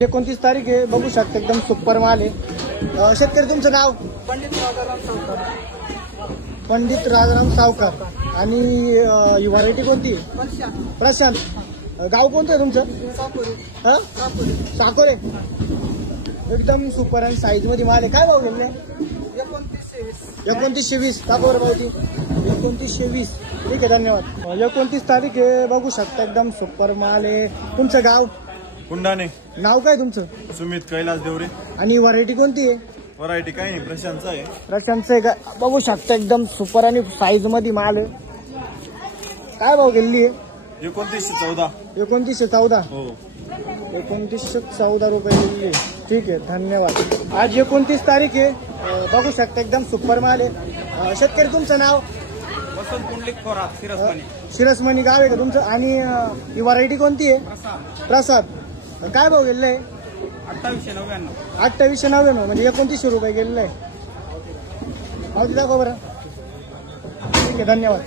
29 तारीख आहे, बघू शकता एकदम सुपर माल आहे। शेतकरी तुमचं नाव? पंडित राजाराम सावकार। आणि ही व्हरायटी कोणती? प्रशांत। गाव कोणतं आहे तुमचं? साकोरे। एकदम सुपर आणि साईज मध्ये माल आहे। काय भाव गेले? 2920। का बरं पावती? 2920। ठीक आहे, धन्यवाद। 29 तारीख आहे, बघू शकता एकदम सुपर माल आहे। तुमचं गाव? कुंडाने। नाव काय तुमचं? सुमित कैलास देवरे। आणि व्हरायटी कोणती आहे? व्हरायटी काय नाही, प्रशांतचा आहे। प्रशांतचं आहे का? बघू शकता एकदम सुपर आणि साईज मध्ये माल आहे। काय भाव गेली आहे? 2914। 2914। हो, 2914 रुपये गेली आहे। ठीक आहे, धन्यवाद। आज 29 तारीख आहे, बघू शकता एकदम सुपर माल आहे। शेतकरी तुमचं नाव? वसंत पुंडलिक खोरात, शिरसमणी। शिरसमणी गाव आहे का तुमचं? आणि ही व्हरायटी कोणती आहे? प्रसाद। काय भाव गेलेला आहे? 2899। 2899 म्हणजे 2900 रुपये गेलेलं आहे। पावती दाखवा बरं। ठीक आहे, धन्यवाद।